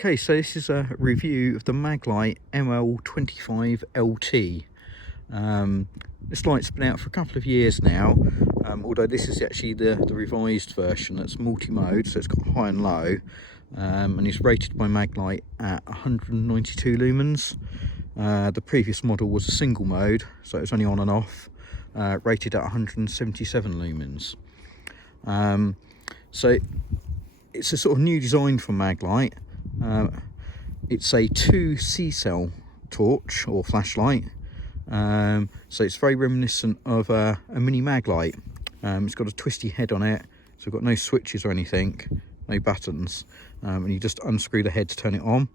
Okay, so this is a review of the Maglite ML25LT. This light's been out for a couple of years now, although this is actually the revised version that's multi-mode, so it's got high and low, and it's rated by Maglite at 192 lumens. The previous model was a single mode, so it was only on and off, rated at 177 lumens. So it's a sort of new design from Maglite. It's a 2 C-cell torch or flashlight, so it's very reminiscent of a mini Maglite. It's got a twisty head on it, so we've got no switches or anything, no buttons, and you just unscrew the head to turn it on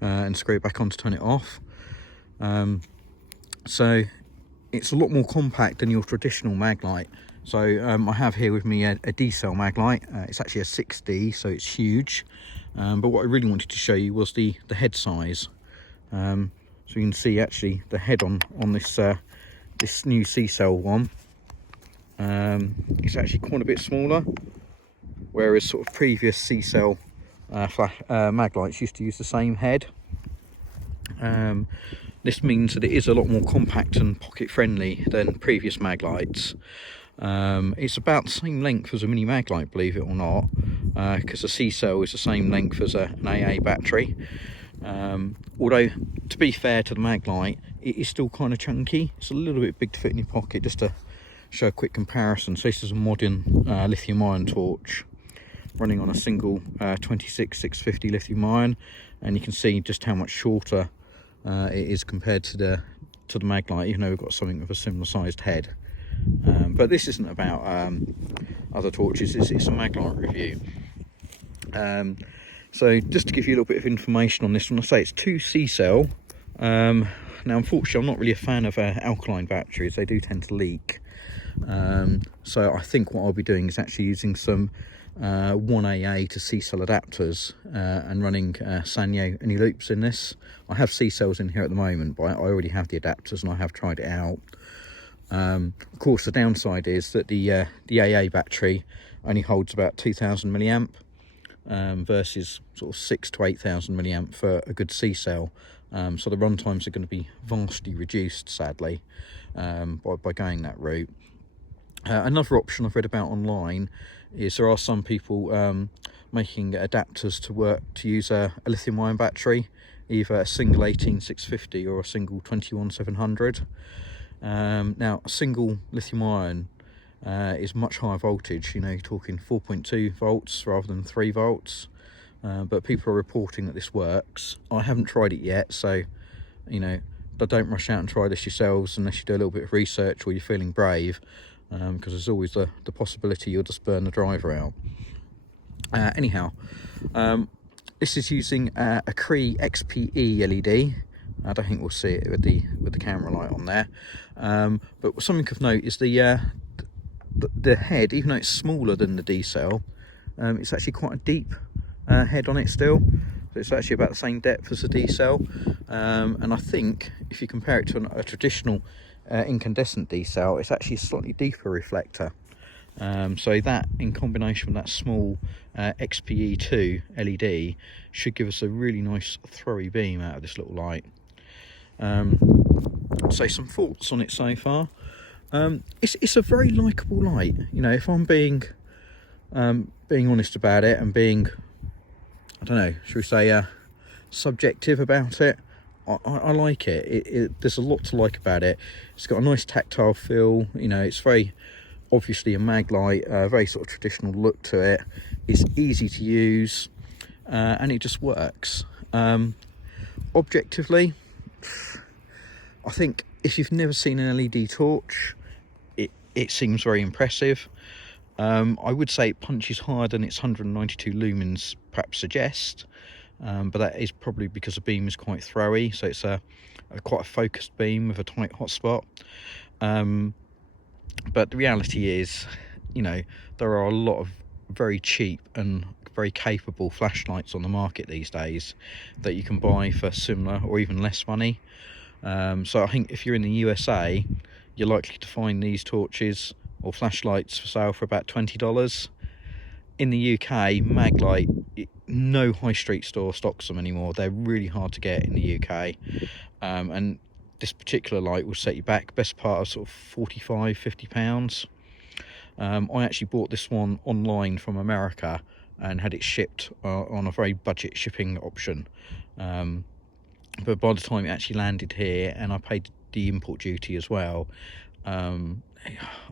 and screw it back on to turn it off. So it's a lot more compact than your traditional Maglite. So I have here with me a D-cell Maglite. It's actually a 6D, so it's huge. But what I really wanted to show you was the head size. So you can see actually the head on this this new C-cell one. It's actually quite a bit smaller, whereas sort of previous C-cell Maglites used to use the same head. This means that it is a lot more compact and pocket friendly than previous Maglites. It's about the same length as a mini Maglite, believe it or not, because the C-cell is the same length as an AA battery. Although, to be fair to the Maglite, it is still kind of chunky. It's a little bit big to fit in your pocket. Just to show a quick comparison, so this is a modern lithium ion torch running on a single 26650 lithium ion, and you can see just how much shorter it is compared to the Maglite, even though we've got something with a similar sized head. But this isn't about other torches, it's a Maglite review. So just to give you a little bit of information on this one, I say it's 2 C-cell. Now unfortunately I'm not really a fan of alkaline batteries, they do tend to leak. So I think what I'll be doing is actually using some 1AA to C-cell adapters and running Sanyo any loops in this. I have C-cells in here at the moment, but I already have the adapters and I have tried it out. Of course, the downside is that the AA battery only holds about 2000 milliamp versus sort of 6 to 8000 milliamp for a good C-cell. So the run times are going to be vastly reduced, sadly, by going that route. Another option I've read about online is there are some people making adapters to work to use a lithium ion battery, either a single 18650 or a single 21700. Now a single lithium ion is much higher voltage, you know, you're talking 4.2 volts rather than 3 volts, but people are reporting that this works. I haven't tried it yet, so you know, don't rush out and try this yourselves unless you do a little bit of research or you're feeling brave, because there's always the possibility you'll just burn the driver out. Anyhow, this is using a Cree XPE LED. I don't think we'll see it with the camera light on there, but something of note is the head, even though it's smaller than the D-cell, it's actually quite a deep head on it still. So it's actually about the same depth as the D-cell, and I think if you compare it to a traditional incandescent D-cell, it's actually a slightly deeper reflector. So that, in combination with that small XPE2 LED, should give us a really nice throwy beam out of this little light. So some thoughts on it so far. It's a very likable light, you know, if I'm being honest about it and being, I don't know, should we say subjective about it. I like it. There's a lot to like about it. It's got a nice tactile feel, you know, it's very obviously a Maglite, very sort of traditional look to it. It's easy to use, and it just works. Objectively, I think if you've never seen an LED torch, it seems very impressive. I would say it punches higher than its 192 lumens perhaps suggest, but that is probably because the beam is quite throwy, so it's quite a focused beam with a tight hotspot. But the reality is, you know, there are a lot of very cheap and very capable flashlights on the market these days that you can buy for similar or even less money. So I think if you're in the USA, you're likely to find these torches or flashlights for sale for about $20. In the UK, Maglite no high street store stocks them anymore. They're really hard to get in the UK, and this particular light will set you back best part of sort of 45-50 pounds. I actually bought this one online from America and had it shipped on a very budget shipping option, but by the time it actually landed here and I paid the import duty as well, I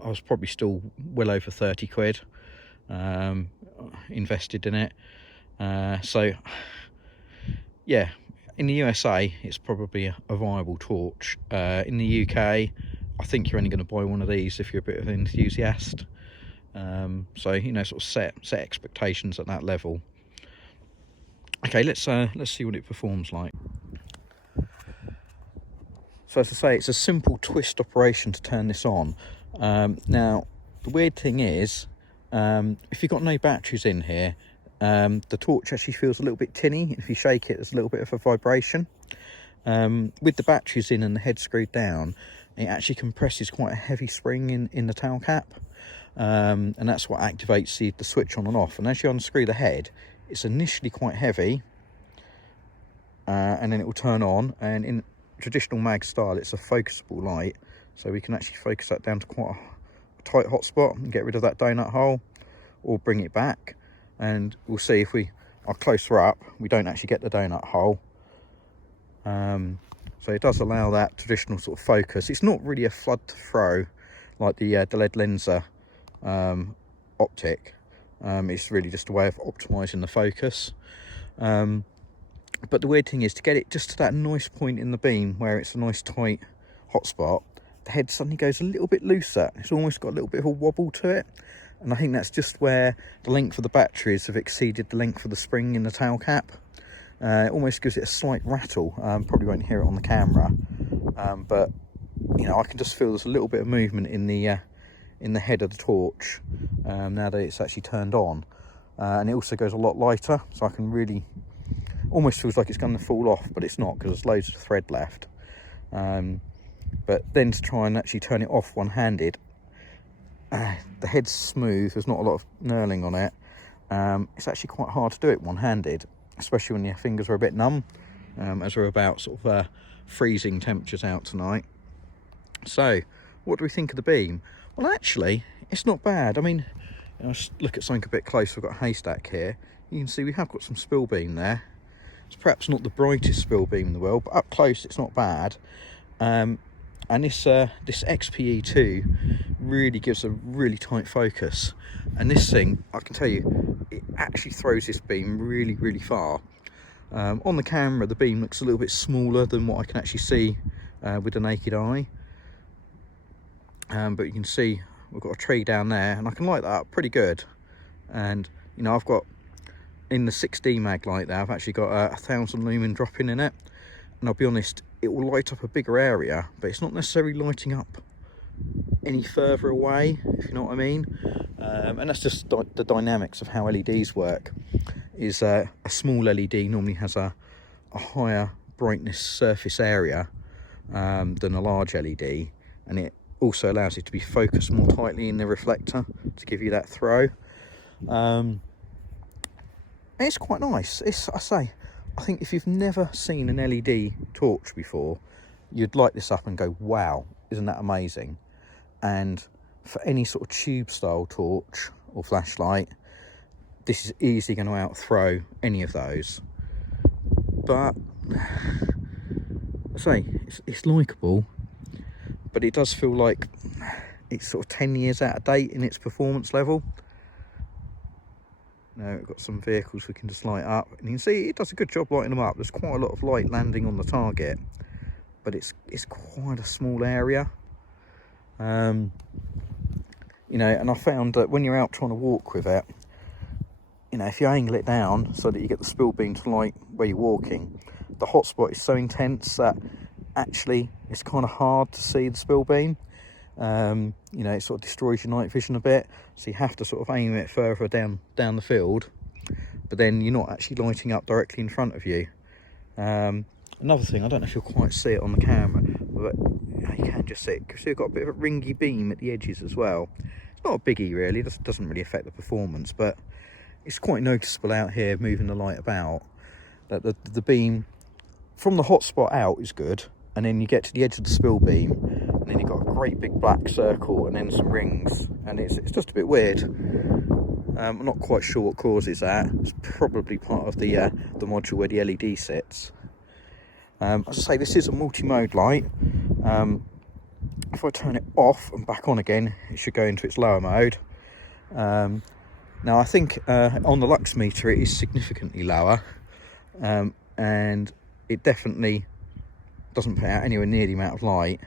was probably still well over 30 quid invested in it. So yeah, in the USA it's probably a viable torch. In the UK I think you're only going to buy one of these if you're a bit of an enthusiast. So, you know, sort of set expectations at that level. Okay, let's see what it performs like. So as I say, it's a simple twist operation to turn this on. Now the weird thing is, if you've got no batteries in here, the torch actually feels a little bit tinny. If you shake it, there's a little bit of a vibration. With the batteries in and the head screwed down, it actually compresses quite a heavy spring in the tail cap, and that's what activates the switch on and off. And as you unscrew the head, it's initially quite heavy, and then it will turn on. And in traditional mag style, it's a focusable light, so we can actually focus that down to quite a tight hotspot and get rid of that donut hole, or bring it back. And we'll see if we are closer up, we don't actually get the donut hole. So it does allow that traditional sort of focus. It's not really a flood to throw like the lead lenser optic. It's really just a way of optimizing the focus. But the weird thing is, to get it just to that nice point in the beam where it's a nice tight hotspot, the head suddenly goes a little bit looser. It's almost got a little bit of a wobble to it, and I think that's just where the length of the batteries have exceeded the length of the spring in the tail cap. It almost gives it a slight rattle. Probably won't hear it on the camera, but you know, I can just feel there's a little bit of movement in the head of the torch now that it's actually turned on. And it also goes a lot lighter, so I can really, almost feels like it's going to fall off, but it's not, because there's loads of thread left. But then to try and actually turn it off one-handed, the head's smooth, there's not a lot of knurling on it. It's actually quite hard to do it one-handed, especially when your fingers are a bit numb, as we're about sort of freezing temperatures out tonight. So what do we think of the beam? Well, actually it's not bad. I mean, let's look at something a bit closer. We've got a haystack here. You can see we have got some spill beam there. It's perhaps not the brightest spill beam in the world, but up close it's not bad. And this XPE2 really gives a really tight focus, and this thing, I can tell you, it actually throws this beam really, really far. On the camera the beam looks a little bit smaller than what I can actually see with the naked eye, but you can see we've got a tree down there, and I can light that up pretty good. And you know, I've got, in the 6D Maglite there, I've actually got a 1000 lumen dropping in it, and I'll be honest, it will light up a bigger area, but it's not necessarily lighting up any further away, if you know what I mean. And that's just the dynamics of how LEDs work. Is a small LED normally has a higher brightness surface area than a large LED, and it also allows it to be focused more tightly in the reflector to give you that throw. It's quite nice. I think if you've never seen an LED torch before, you'd light this up and go, wow, isn't that amazing? And for any sort of tube style torch or flashlight, this is easily going to outthrow any of those. But I say, it's Likable, but it does feel like it's sort of 10 years out of date in its performance level. Now we've got some vehicles we can just light up, and you can see it does a good job lighting them up. There's quite a lot of light landing on the target, but it's quite a small area. You know, and I found that when you're out trying to walk with it, you know, if you angle it down so that you get the spill beam to light where you're walking, the hotspot is so intense that actually it's kind of hard to see the spill beam. You know, it sort of destroys your night vision a bit, so you have to sort of aim it further down the field, but then you're not actually lighting up directly in front of you. Another thing, I don't know if you'll quite see it on the camera, but you can just see it, because you've got a bit of a ringy beam at the edges as well. It's not a biggie really, it doesn't really affect the performance, but it's quite noticeable out here moving the light about, that the beam from the hot spot out is good, and then you get to the edge of the spill beam, and then you've got a great big black circle and then some rings, and it's just a bit weird. I'm not quite sure what causes that. It's probably part of the module where the LED sits. As I say, this is a multi-mode light. If I turn it off and back on again, it should go into its lower mode. Now I think on the lux meter it is significantly lower, and it definitely doesn't put out anywhere near the amount of light,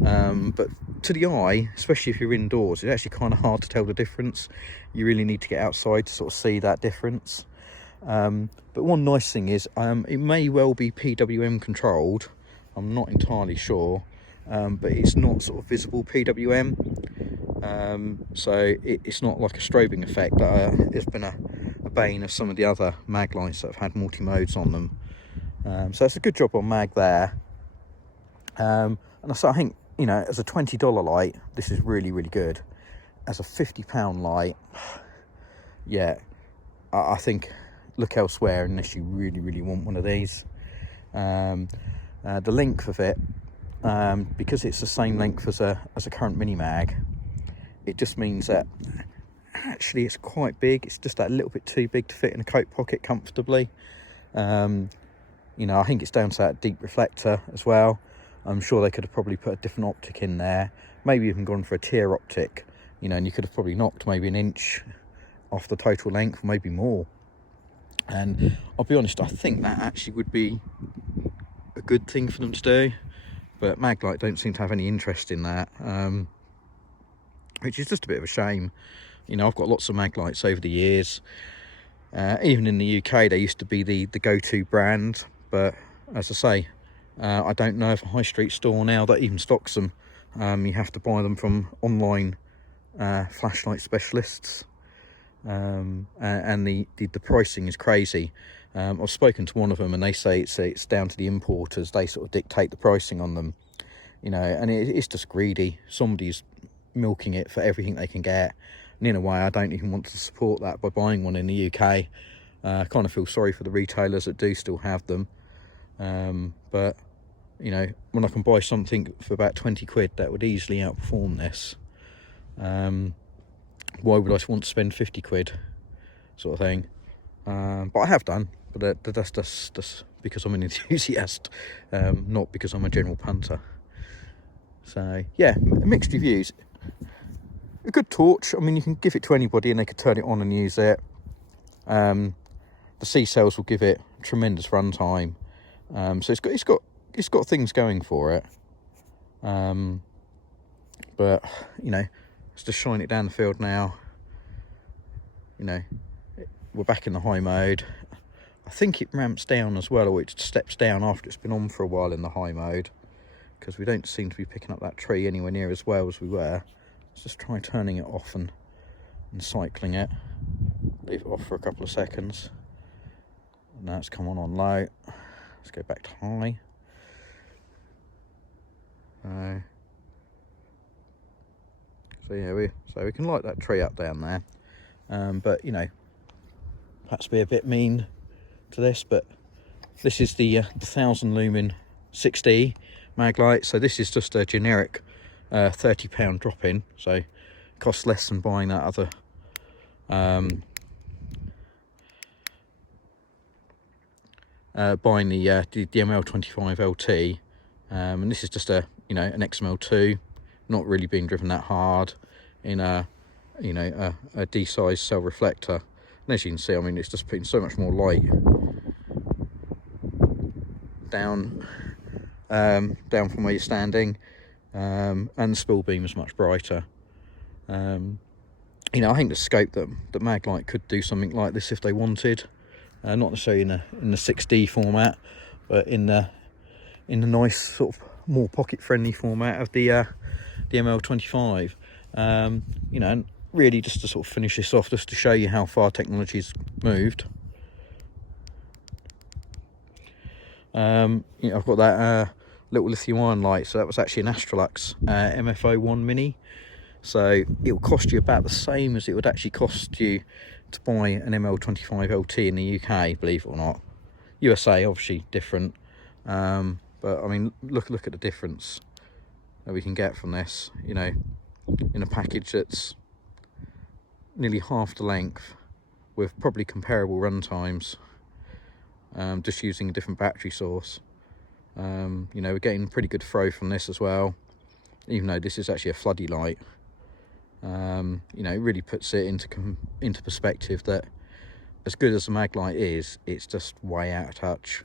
but to the eye, especially if you're indoors, it's actually kind of hard to tell the difference. You really need to get outside to sort of see that difference. But one nice thing is it may well be PWM controlled. I'm not entirely sure, but it's not sort of visible PWM, so it's not like a strobing effect that has been a bane of some of the other mag lights that have had multi-modes on them. So it's a good job on mag there. And so I think, you know, as a $20 light, this is really, really good. As a £50 light, yeah, I think look elsewhere unless you really, really want one of these. The length of it, because it's the same length as a current mini mag, it just means that actually it's quite big. It's just that little bit too big to fit in a coat pocket comfortably. You know, I think it's down to that deep reflector as well. I'm sure they could have probably put a different optic in there, maybe even gone for a tier optic, you know, and you could have probably knocked maybe an inch off the total length, maybe more. And I'll be honest, I think that actually would be a good thing for them to do, but Maglite don't seem to have any interest in that, which is just a bit of a shame. You know, I've got lots of Maglites over the years. Even in the UK, they used to be the go-to brand, but as I say, I don't know of a high street store now that even stocks them. You have to buy them from online flashlight specialists, and the pricing is crazy. I've spoken to one of them and they say it's down to the importers. They sort of dictate the pricing on them, you know, and it's just greedy. Somebody's milking it for everything they can get, and in a way I don't even want to support that by buying one in the UK. I kind of feel sorry for the retailers that do still have them, but you know, when I can buy something for about 20 quid that would easily outperform this, why would I want to spend 50 quid sort of thing? But I have done, but that's just because I'm an enthusiast, not because I'm a general punter. So yeah, mixed reviews. A good torch. I mean, you can give it to anybody and they could turn it on and use it. The C cells will give it tremendous runtime, so it's got things going for it. But you know, let's just shine it down the field now. You know, we're back in the high mode. I think it ramps down as well, or it steps down after it's been on for a while in the high mode, because we don't seem to be picking up that tree anywhere near as well as we were. Let's just try turning it off and cycling it. Leave it off for a couple of seconds. Now it's come on low. Let's go back to high. So yeah, we can light that tree up down there, but you know, perhaps be a bit mean to this, but this is the 1000 lumen 6D Maglite, so this is just a generic £30 drop-in, so it costs less than buying that other buying the ML25LT, and this is just a, you know, an XML2, not really being driven that hard in a, you know, a D-size cell reflector. And as you can see, I mean, it's just putting so much more light down from where you're standing, and the spill beam is much brighter. You know, I think the scope that Maglite could do something like this if they wanted, not necessarily in the 6D format, but in the nice sort of more pocket friendly format of the ML25. You know, and really just to sort of finish this off, just to show you how far technology's moved. You know, I've got that little lithium ion light, so that was actually an Astrolux MF01 Mini. So it will cost you about the same as it would actually cost you to buy an ML25LT in the UK, believe it or not. USA obviously different, but I mean look at the difference that we can get from this, you know, in a package that's nearly half the length with probably comparable run times, just using a different battery source. You know, we're getting pretty good throw from this as well, even though this is actually a floody light. You know, it really puts it into perspective that as good as the Maglite is, it's just way out of touch